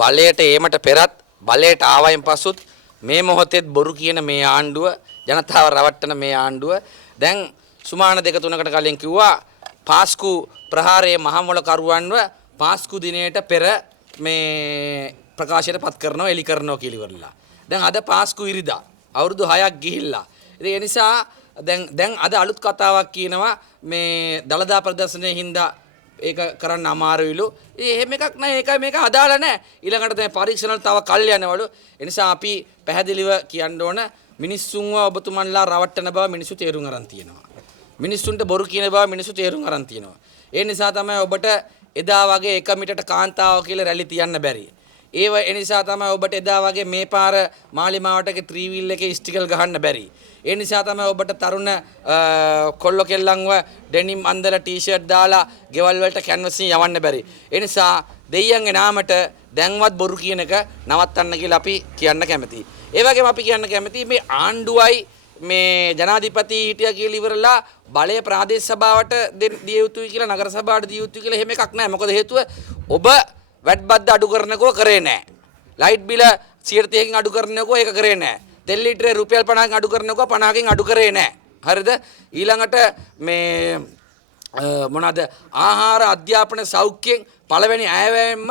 බලයට ඒමට පෙරත් බලයට ආවයින් පසුත් මේ මොහොතේ බොරු කියන මේ ආණ්ඩුව ජනතාව රවට්ටන මේ ආණ්ඩුව දැන් සුමාන දෙක තුනකට කලින් කිව්වා පාස්කු ප්‍රහාරයේ මහමොළ කරුවන්ව පාස්කු දිනයට පෙර මේ ප්‍රකාශයට පත් කරනවා එලි කරනවා කියලා ඉවරලා. දැන් අද පාස්කු ඉරිදා අවුරුදු 6ක් ගිහිල්ලා. ඉතින් ඒ නිසා දැන් අද අලුත් කතාවක් කියනවා මේ දළදා ප්‍රදර්ශනයේ හින්දා ඒක කරන්න අමාරුයිලු. එහෙම එකක් නෑ. ඒකයි මේක අදාළ නෑ. ඊළඟට දැන් පරීක්ෂණ වල තව කල් යනවලු. ඒ නිසා අපි පැහැදිලිව කියන්න ඕන මිනිස්සුන්ව ඔබතුමන්ලා රවට්ටන බව මිනිස්සු තේරුම් අරන් තියෙනවා. මිනිස්සුන්ට බොරු කියන බව මිනිස්සු තේරුම් අරන් තියෙනවා. ඒ නිසා තමයි ඔබට එදා වගේ එක මිටට කාන්තාව කියලා රැලි තියන්න බැරි. ඒ නිසා තමයි ඔබට එදා වගේ මේ පාර මාලිමාවටගේ ත්‍රිවිල් එකේ ස්ටිකල් ගහන්න බැරි. ඒ නිසා තමයි ඔබට තරුණ කොල්ල කෙල්ලන්ව ඩෙනිම් අන්දර ටී-ෂර්ට් දාලා ගෙවල් වලට කැන්වසින් යවන්න බැරි. ඒ නිසා දෙයියන්ගේ නාමට දැන්වත් බොරු කියන එක නවත්තන්න කියලා අපි කියන්න කැමතියි. ඒ වගේම අපි කියන්න කැමතියි මේ ආණ්ඩුවයි මේ ජනාධිපති හිටියා කියලා ඉවරලා බලය ප්‍රාදේශ සභාවට දිය යුතුයි කියලා නගර සභාවට දිය යුතුයි කියලා එහෙම එකක් නැහැ. මොකද හේතුව ඔබ වැට් බද්ද අඩු කරනකෝ කරේ නැහැ. ලයිට් බිල 130කින් අඩු කරනකෝ ඒක කරේ නැහැ. තෙල් ලීටරේ රුපියල් 50කින් අඩු කරනකෝ 50කින් අඩු කරේ නැහැ. හරිද? ඊළඟට මේ මොනවාද ආහාර අධ්‍යාපන සෞඛ්‍යයෙන් පළවෙනි අයවැයෙන්ම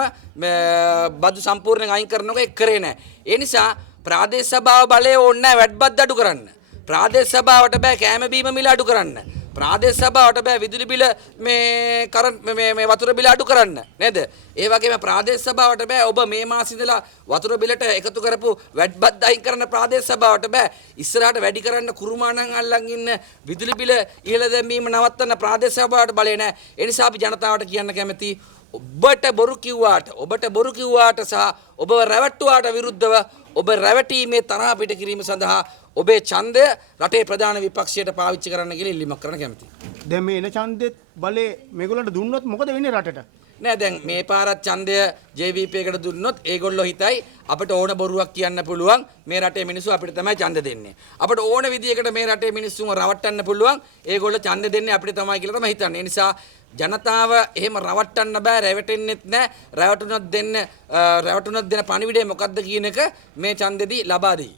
බදු සම්පූර්ණයෙන් අයින් කරනකෝ ඒක කරේ නැහැ. ඒ නිසා ප්‍රාදේශ සභාව බලය ඕනේ නැහැ වැට් බද්ද අඩු කරන්න. ප්‍රාදේශ සභාවට බෑ කෑම බීම මිල අඩු කරන්න. ප්‍රාදේශ සභාවට බෑ විදුලි බිල මේ වතුර බිල අඩු කරන්න නේද? ඒ වගේම ප්‍රාදේශ සභාවට බෑ ඔබ මේ මාසෙ ඉඳලා වතුර බිලට එකතු කරපු වැට් බද්ද අයින් කරන ප්‍රාදේශ සභාවට බෑ ඉස්සරහට වැඩි කරන්න කුරුමානම් අල්ලන් ඉන්න විදුලි බිල ඉහළ දැමීම නවත්තන්න ප්‍රාදේශ සභාවට බලය නැහැ. ඒ නිසා අපි ජනතාවට කියන්න කැමති ඔබට බොරු කිව්වාට සහ ඔබව රැවට්ටුවාට විරුද්ධව ඔබ රැවටීමේ තරහ පිට කිරීම සඳහා ඔබේ ඡන්දය රටේ ප්‍රධාන විපක්ෂයට පාවිච්චි කරන්න කියලා ඉල්ලීමක් කරන්න කැමතියි. දැන් මේ එන ඡන්දෙත් බලේ මේගොල්ලන්ට දුන්නොත් මොකද වෙන්නේ රටට? නෑ දැන් මේ පාරත් ඡන්දය JVP එකට දුන්නොත් ඒගොල්ලෝ හිතයි අපිට ඕන බොරුවක් කියන්න පුළුවන් මේ රටේ මිනිස්සු අපිට තමයි ඡන්ද දෙන්නේ. අපිට ඕන විදියකට මේ රටේ මිනිස්සුන්ව රවට්ටන්න පුළුවන් ඒගොල්ලෝ ඡන්ද දෙන්නේ අපිට තමයි කියලා තමයි හිතන්නේ. ඒ නිසා ජනතාව එහෙම රවට්ටන්න බෑ රැවටෙන්නෙත් නෑ. රැවටුනොත් දෙන පණිවිඩය මොකද්ද කියන එක මේ ඡන්දෙදී ලබා දෙයි.